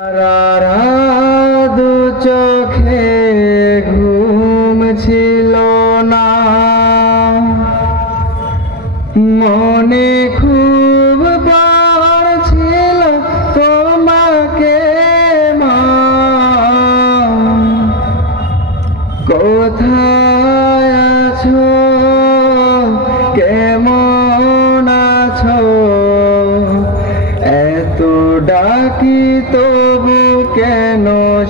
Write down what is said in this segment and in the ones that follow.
দু চোখে ঘুম ছিল না, মনে খুব পড়ছিল তোমাকে মা। কোথায় আছো, কেমন আছো, এত ডাকি তবু কেন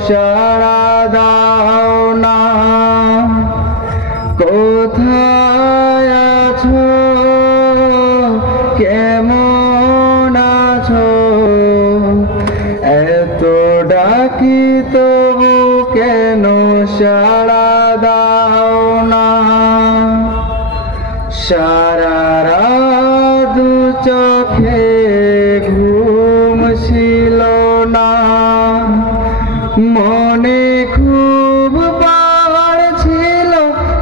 সাড়া দাও না। কোথায় আছো, কেমন আছো, এত ডাকি তবু কেন সাড়া দাও না। সারা রাত দু চোখে ঘুম ছিল না, মনে খুব পড়ছিল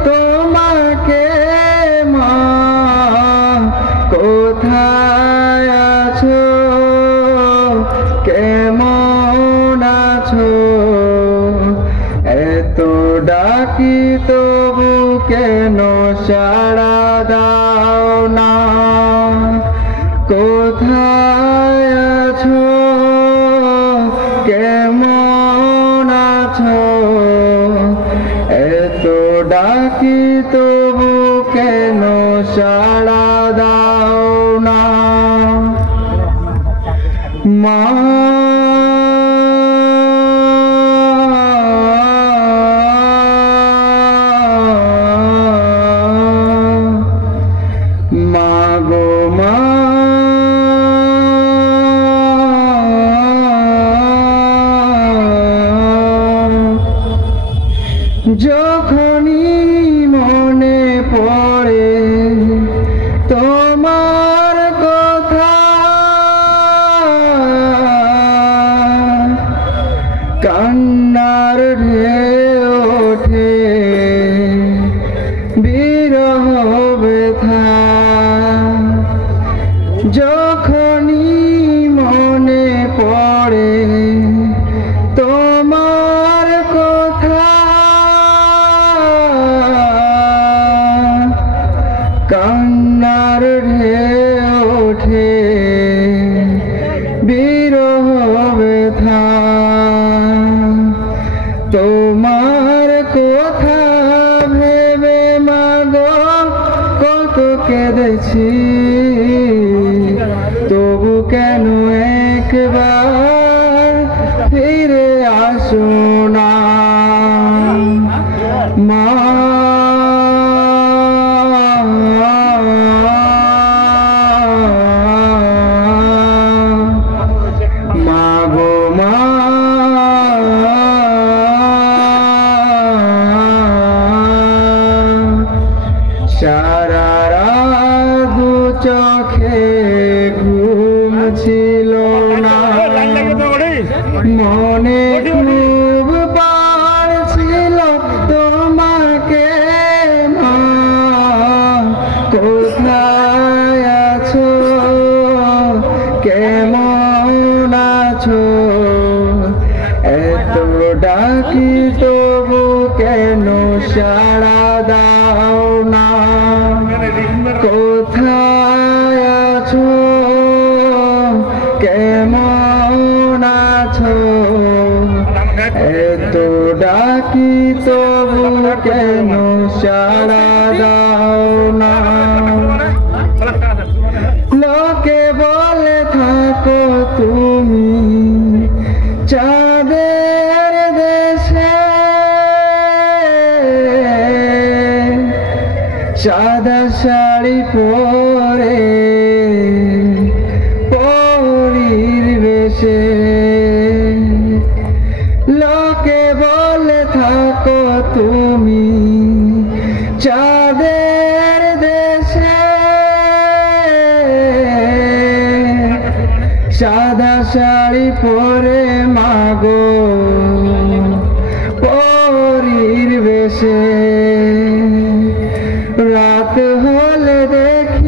তোমাকে মা। কোথায় আছো, কেমন আছো, এত ডাকি তবু কেন সাড়া দাও না। কোথায় আছো, কেমন আছো, এত ডাকি তবু কেন সাড়া দাও না। মা মাগো মা, যখনই মনে পড়ে তোমার কথা, কান্নার ঢেউ ওঠে বিরহ ব্যথা। যখনই মনে পড়ে তোমার কথা, কান্নার ঢেউ ওঠে বিরহ ব্যথা। তোমার কথা ভেবে মাগো কত কেঁদেছি, তবু কেন একবার ফিরে আসো না মা। মাগো মা, সারা রাত দু চোখে ঘুম ছিল না, মনে খুব পড়ছিল তোমাকে মা। কোথায় আছো, কেমন আছো, এত ডাকি তবু কেন সাড়া দাও না। কোথায় আছো, কেমন আছো, এত ডাকি তবু কেন সাড়া দাও না। লোকে বলে থাকো তুমি চাঁদের দেশে, সাদা শাড়ি পরে পরীর বেশে। লোকে বলে থাকো তুমি চাঁদের দেশে, সাদা শাড়ি পরে মাগো পরীর বেশে। রাত হলে দেখি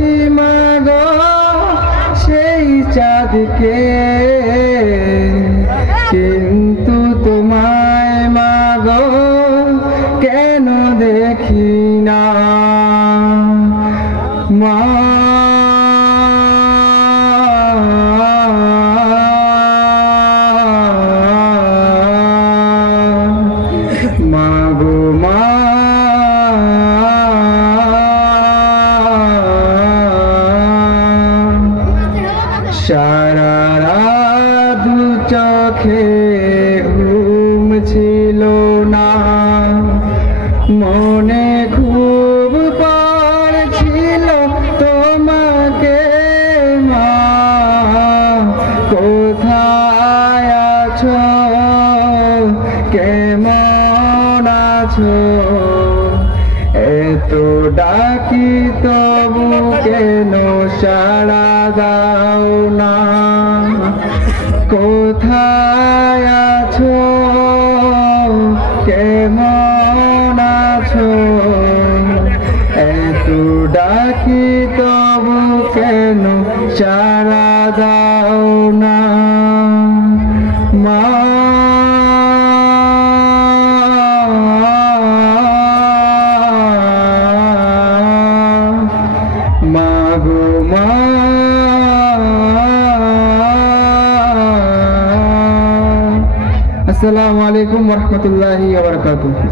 চোখে ঘুম ছিল না, মনে খুব পড়ছিল তোমাকে মা, কোথায় আছো, কেমন আছো, এত ডাকি তবু কেন সাড়া দাও না, কোথায় আছো, কেমন আছো, এত ডাকি তবু কেন সাড়া দাও না মা। মাগো মা, আসসালামু আলাইকুম ওয়া রাহমাতুল্লাহি ওয়া বারাকাতুহু।